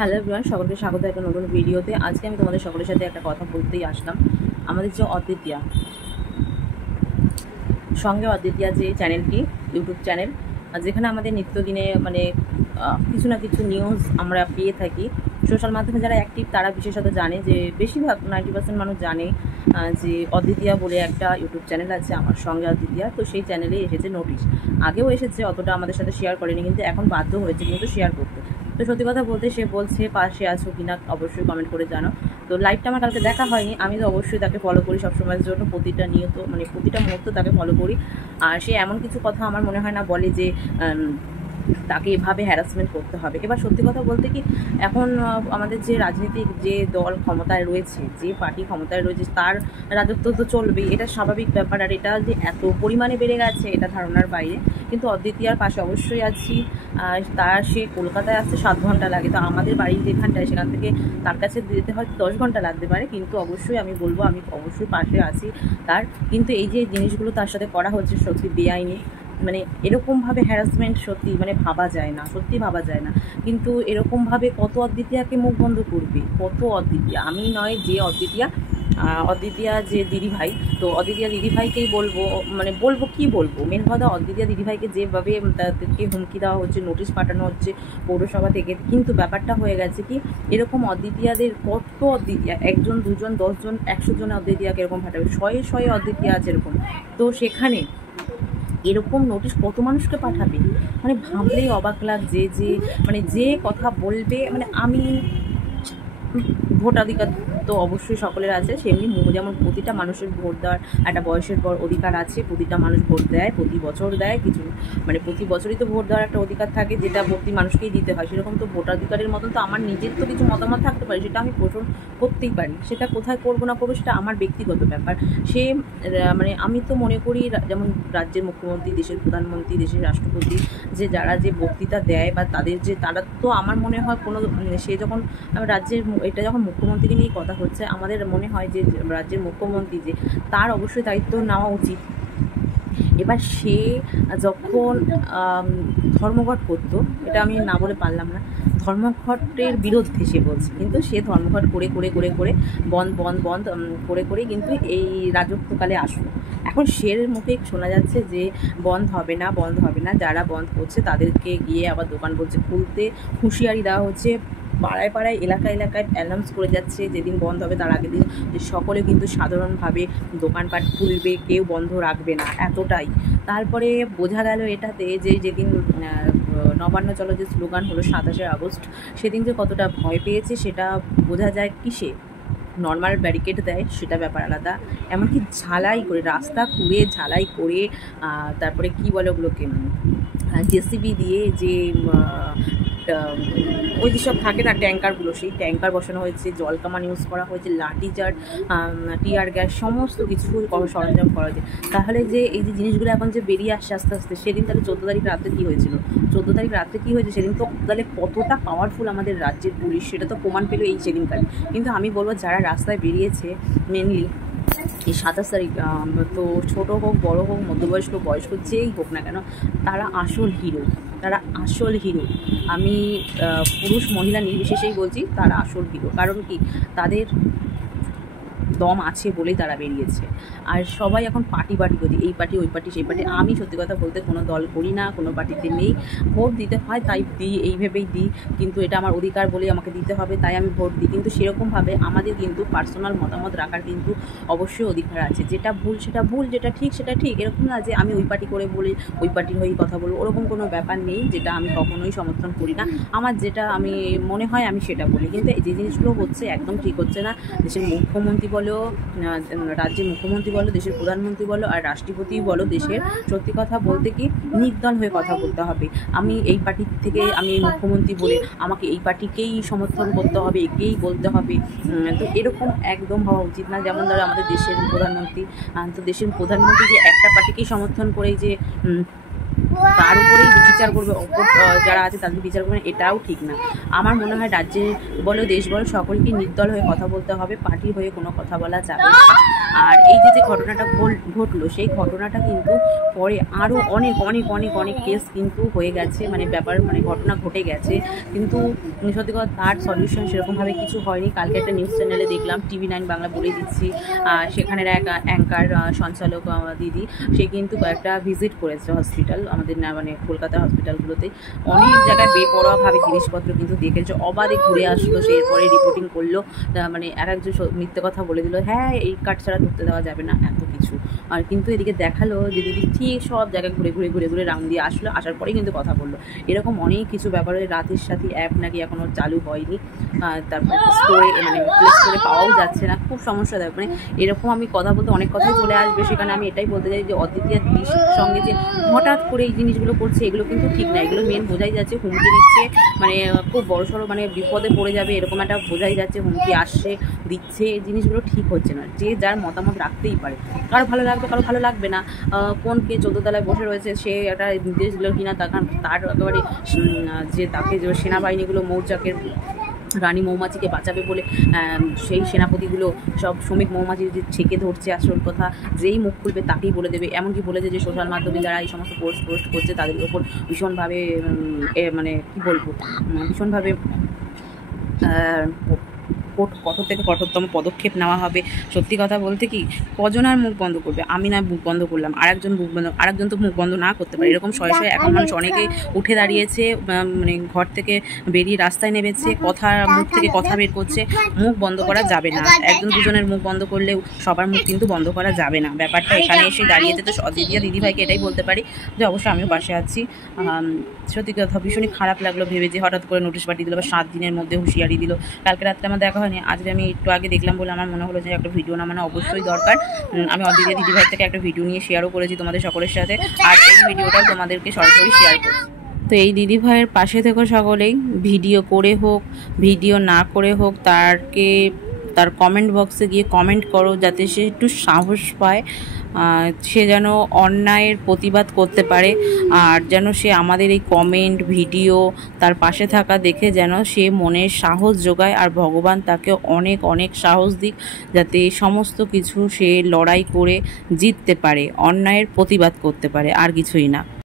Hello everyone, সকলকে স্বাগত একটা নতুন ভিডিওতে। আজকে আমি তোমাদের সকলের সাথে একটা কথা বলতেই আসলাম। আমাদের যে অদ্বিতীয়া সঙ্গে অদ্বিতীয়া যে চ্যানেলটি, ইউটিউব চ্যানেল, যেখানে আমাদের নিত্যদিনে কিছু না কিছু নিউজ আমরা পেয়ে থাকি। সোশ্যাল মাধ্যমে যারা অ্যাক্টিভ তারা বিশেষত জানে, যে বেশিরভাগ 90% মানুষ জানে যে অদ্বিতীয়া বলে একটা ইউটিউব চ্যানেল আছে, আমার সঙ্গে অদ্বিতীয়া। তো সেই চ্যানেলে এসেছে নোটিশ, আগেও এসেছে, অতটা আমাদের সাথে শেয়ার করেনি, কিন্তু এখন বাধ্য হয়েছে কিন্তু শেয়ার করতে। তো সত্যি কথা বলতে সে বলছে পাশে আছো কিনা অবশ্যই কমেন্ট করে জানো। তো লাইভটা আমার কালকে দেখা হয়নি, আমি তো অবশ্যই তাকে ফলো করি সবসময়ের জন্য, প্রতিটা মুহূর্ত তাকে ফলো করি। আর সে এমন কিছু কথা আমার মনে হয় না বলে যে তাকে এভাবে হ্যারাসমেন্ট করতে হবে। এবার সত্যি কথা বলতে কি, এখন আমাদের যে রাজনীতিক যে দল ক্ষমতায় রয়েছে, যে পার্টি ক্ষমতায় রয়েছে, তার রাজত্ব তো চলবেই, এটা স্বাভাবিক ব্যাপার। আর এটা যে এত পরিমাণে বেড়ে গেছে এটা ধারণার বাইরে। কিন্তু অদ্বিতীয়ার পাশে অবশ্যই আছি। সে কলকাতায় আসতে 7 ঘন্টা লাগে, তো আমাদের বাড়ি যেখানটায় সেখান থেকে তার কাছে যেতে হয়তো 10 ঘন্টা লাগতে পারে, কিন্তু অবশ্যই আমি বলবো আমি অবশ্যই পাশে আছি তার। কিন্তু এই যে জিনিসগুলো তার সাথে করা হচ্ছে সত্যি বেআইনি। এরকমভাবে হ্যারাসমেন্ট সত্যি ভাবা যায় না, সত্যি ভাবা যায় না। কিন্তু এরকমভাবে কত অদ্বিতীয়াকে মুখ বন্ধ করবে, কত অদ্বিতীয়া। আমি নয়, যে অদ্বিতীয়া যে দিদিভাই, তো অদ্বিতীয়া দিদিভাইকেই বলবো, বলবো মেন কথা, অদ্বিতীয়া দিদিভাইকে যেভাবে তাদেরকে হুমকি দেওয়া হচ্ছে, নোটিশ পাঠানো হচ্ছে পৌরসভা থেকে। কিন্তু ব্যাপারটা হয়ে গেছে কি, এরকম অদ্বিতীয়াদের কত অদ্বিতীয়া, 1 জন 2 জন 10 জন 100 জনে অদ্বিতীয়াকে এরকম পাঠাবে, শয়ে অদ্বিতীয়া আছে এরকম। তো সেখানে এরকম নোটিশ কত মানুষকে পাঠাবে, ভাবলেই অবাক লাগছে যে যে কথা বলবে। আমি ভোটাধিকার তো অবশ্যই সকলের আছে, সেমনি যেমন প্রতিটা মানুষের ভোট দেওয়ার একটা বয়সের পর অধিকার আছে, প্রতিটা মানুষ ভোট দেয়, প্রতি বছর দেয় কিছু, প্রতি বছরই তো ভোট দেওয়ার একটা অধিকার থাকে, যেটা প্রতি মানুষকেই দিতে হয়। সেরকম তো ভোটাধিকারের মতন তো আমার নিজের তো কিছু মতামত থাকতে পারে, সেটা আমি পোষণ করতেই পারি। সেটা কোথায় করবো না করবো সেটা আমার ব্যক্তিগত ব্যাপার। সে আমি তো মনে করি, যেমন রাজ্যের মুখ্যমন্ত্রী, দেশের প্রধানমন্ত্রী, দেশের রাষ্ট্রপতি, যারা যে বক্তৃতা দেয় বা তারা তো আমার মনে হয় সে যখন এটা যখন মুখ্যমন্ত্রীকে নিয়ে কথা হচ্ছে, আমাদের মনে হয় যে রাজ্যের মুখ্যমন্ত্রী যে তার অবশ্যই দায়িত্ব নেওয়া উচিত। এবার সে যখন ধর্মঘট করতো, এটা আমি না বলে পারলাম না, ধর্মঘটের বিরুদ্ধে সে বলছে, কিন্তু সে ধর্মঘট করে করে করে করে বন্ধ করে করে কিন্তু এই রাজত্বকালে আসলো। এখন সের মুখে শোনা যাচ্ছে যে বন্ধ হবে না, যারা বন্ধ করছে তাদেরকে গিয়ে আবার দোকান বলছে খুলতে, হুঁশিয়ারি দেওয়া হচ্ছে, পাড়ায় পাড়ায় এলাকায় অ্যানাউন্স করে যাচ্ছে যেদিন বন্ধ হবে তার আগের দিন যে সকলে কিন্তু সাধারণভাবে দোকানপাট খুলবে, কেউ বন্ধ রাখবে না, এতটাই। তারপরে বোঝা গেল এটাতে যে যেদিন নবান্ন চলো যে স্লোগান হলো 27শে আগস্ট, সেদিন যে কতটা ভয় পেয়েছে সেটা বোঝা যায়। কিসে নর্মাল ব্যারিকেড দেয় সেটা ব্যাপার আলাদা, এমনকি ঝালাই করে, রাস্তা খুঁড়ে ঝালাই করে, তারপরে কি বলে ওগুলোকে, জেসিবি দিয়ে যে ওই যেসব থাকে না ট্যাঙ্কারগুলো, সেই ট্যাঙ্কার বসানো হয়েছে, জল কামান ইউজ করা হয়েছে, লাঠিচার্জ, টিয়ার গ্যাস, সমস্ত কিছু সরঞ্জাম করা হয়েছে। তাহলে যে এই যে জিনিসগুলো এখন যে বেরিয়ে আসছে আস্তে আস্তে, সেদিন তাহলে 14 তারিখ রাত্রে কী হয়েছিল, 14 তারিখ রাত্রে কী হয়েছে সেদিন, তো তাহলে কতটা পাওয়ারফুল আমাদের রাজ্যের পুলিশ সেটা তো প্রমাণ পেল এই সেদিনকার। কিন্তু আমি বলবো যারা রাস্তায় বেরিয়েছে মেনলি এই 27 তারিখ, তো ছোটো হোক বড়ো হোক মধ্যবয়স্ক বয়স্ক যেই হোক না কেন, তারা আসল হিরো, আমি পুরুষ মহিলা নির্বিশেষেই বলছি, তারা আসল হিরো। কারণ কি, তাদের দম আছে বলেই তারা বেরিয়েছে। আর সবাই এখন পার্টি করি, এই পার্টি ওই পার্টি সেই পার্টি। আমি সত্যি কথা বলতে কোনো দল করি না, কোনো পার্টিতে নেই, ভোট দিতে হয় তাই দিই, এই ভেবেই দিই, কিন্তু এটা আমার অধিকার বলেই আমাকে দিতে হবে, তাই আমি ভোট দিই। কিন্তু সেরকমভাবে আমাদের কিন্তু পার্সোনাল মতামত রাখার কিন্তু অবশ্যই অধিকার আছে, যেটা ভুল সেটা ভুল, যেটা ঠিক সেটা ঠিক। এরকম না যে আমি ওই পার্টি করে বলি ওই পার্টির হয়েই কথা বলবো, ওরকম কোনো ব্যাপার নেই, যেটা আমি কখনোই সমর্থন করি না। আমার যেটা আমি মনে হয় আমি সেটা বলি। কিন্তু এই যে জিনিসগুলো হচ্ছে একদম ঠিক হচ্ছে না। দেশের মুখ্যমন্ত্রী বলো, রাজ্যের মুখ্যমন্ত্রী বলো, দেশের প্রধানমন্ত্রী বলো, আর রাষ্ট্রপতি বলো দেশের, সত্যি কথা বলতে কি নির্দল হয়ে কথা বলতে হবে। আমি এই পার্টির থেকে, আমি এই মুখ্যমন্ত্রী বলে আমাকে এই পার্টিকেই সমর্থন করতে হবে, একেই বলতে হবে, তো এরকম একদম হওয়া উচিত না। যেমন ধরো আমাদের দেশের প্রধানমন্ত্রী, তো দেশের প্রধানমন্ত্রী যে একটা পার্টিকেই সমর্থন করে যে তার উপরেই বিচার করবে, যারা আছে তাদের বিচার করবে, এটাও ঠিক না। আমার মনে হয় রাজ্যে বলো দেশ বলো সকলকে নির্দল হয়ে কথা বলতে হবে, পার্টি হয়ে কোনো কথা বলা যাবে না। আর এই যে ঘটনাটা ঘটলো, সেই ঘটনাটা কিন্তু পরে আরও অনেক অনেক অনেক অনেক কেস কিন্তু হয়ে গেছে, মানে ব্যাপার মানে ঘটনা ঘটে গেছে, কিন্তু সত্যি কথা তার সলিউশন সেরকমভাবে কিছু হয়নি। কালকে একটা নিউজ চ্যানেলে দেখলাম, TV9 বাংলা বলে দিচ্ছি, সেখানের এক অ্যাঙ্কার সঞ্চালক দিদি, সে কিন্তু কয়েকটা ভিজিট করেছে হসপিটাল, আমাদের মানে কলকাতার হসপিটালগুলোতে অনেক জায়গায় বেপরোয়াভাবে জিনিসপত্র কিন্তু দেখেছে, অবাধে ঘুরে আসলো, সে এরপরে রিপোর্টিং করলো, মানে একজন মিথ্যে কথা বলে দিল, হ্যাঁ এই কার্ড ছাড়া ঢুকতে দেওয়া যাবে না, এত কিছু। আর কিন্তু এদিকে দেখালো যে দিদি ঠিক সব জায়গায় ঘুরে ঘুরে ঘুরে ঘুরে রাউন্ড দিয়ে আসলো, আসার পরেই কিন্তু কথা বললো। এরকম অনেক কিছু ব্যাপারে রাতের সাথে অ্যাপ নাকি এখনও চালু হয়নি, তারপরে স্টোরে মানে প্লে স্টোরে পাওয়াও যাচ্ছে না, খুব সমস্যা দেয়। মানে এরকম আমি কথা বলতে অনেক কথাই চলে আসবে, সেখানে আমি এটাই বলতে চাই যে অদ্বিতীয়া দিদির সঙ্গে যে হঠাৎ করে এই জিনিসগুলো করছে, এগুলো কিন্তু ঠিক না। এগুলো মেন বোঝাই যাচ্ছে হুমকি দিচ্ছে, মানে খুব বড়সড় মানে বিপদে পড়ে যাবে এরকম একটা বোঝাই যাচ্ছে, হুমকি আসছে দিচ্ছে, এই জিনিসগুলো ঠিক হচ্ছে না। যে যার মতামত রাখতেই পারে, কারো ভালো লাগবে কারো ভালো লাগবে না, কোন কে 14 তলায় বসে রয়েছে সে একটা নির্দেশ দিল কিনা, তার একেবারে যে তাকে যে সেনাবাহিনীগুলো মৌচাকের রানী মৌমাছিকে বাঁচাবে বলে সেই সেনাপতিগুলো সব শ্রমিক মৌমাছি যে ছেঁকে ধরছে, আসল কথা যেই মুখ খুলবে তাকেই বলে দেবে। এমনকি বলেছে যে সোশ্যাল মাধ্যমে যারা এই সমস্ত পোস্ট করছে তাদের ওপর ভীষণভাবে মানে কী বলবো, ভীষণভাবে কঠোর থেকে কঠোরতম পদক্ষেপ নেওয়া হবে। সত্যি কথা বলতে কি, কজন আর মুখ বন্ধ করবে? আমি না মুখ বন্ধ করলাম, আরেকজন তো মুখ বন্ধ না করতে পারে। এরকম শয়ে শয়ে এখন মানুষ অনেকে উঠে দাঁড়িয়েছে, মানে ঘর থেকে বেরিয়ে রাস্তায় নেমেছে, মুখ থেকে কথা বের করছে, মুখ বন্ধ করা যাবে না। একজন দুজনের মুখ বন্ধ করলেও সবার মুখ কিন্তু বন্ধ করা যাবে না। ব্যাপারটা এখানে এসে দাঁড়িয়েছে। তো দিদিভাইকে এটাই বলতে পারি যে অবশ্যই আমিও পাশে আছি। সত্যি কথা ভীষণই খারাপ লাগলো ভেবে যে হঠাৎ করে নোটিশ পাঠিয়ে দিল, বা 7 দিনের মধ্যে হুঁশিয়ারি দিল। কালকে রাত্রে আমার দেখা হয়নি, আজকে আমি একটু আগে দেখলাম বলে আমার মনে হলো যে একটা ভিডিও নামানো অবশ্যই দরকার। আমি অদ্বিতীয়া দিদিভাই থেকে একটা ভিডিও নিয়ে শেয়ারও করেছি তোমাদের সকলের সাথে, আর এই ভিডিওটাও তোমাদেরকে সরাসরি শেয়ার করছি। তো এই দিদিভাইয়ের পাশে থেকো সকলেই, ভিডিও করে হোক ভিডিও না করে হোক তার কমেন্ট বক্সে গিয়ে কমেন্ট করো, যাতে সে একটু সাহস পায়, সে যেন অন্যায়ের প্রতিবাদ করতে পারে, আর যেন সে আমাদের এই কমেন্ট ভিডিও তার পাশে থাকা দেখে যেন সে মনের সাহস যোগায়, আর ভগবান তাকে অনেক অনেক সাহস দিক, যাতে সমস্ত কিছু সে লড়াই করে জিততে পারে, অন্যায়ের প্রতিবাদ করতে পারে, আর কিছুই না।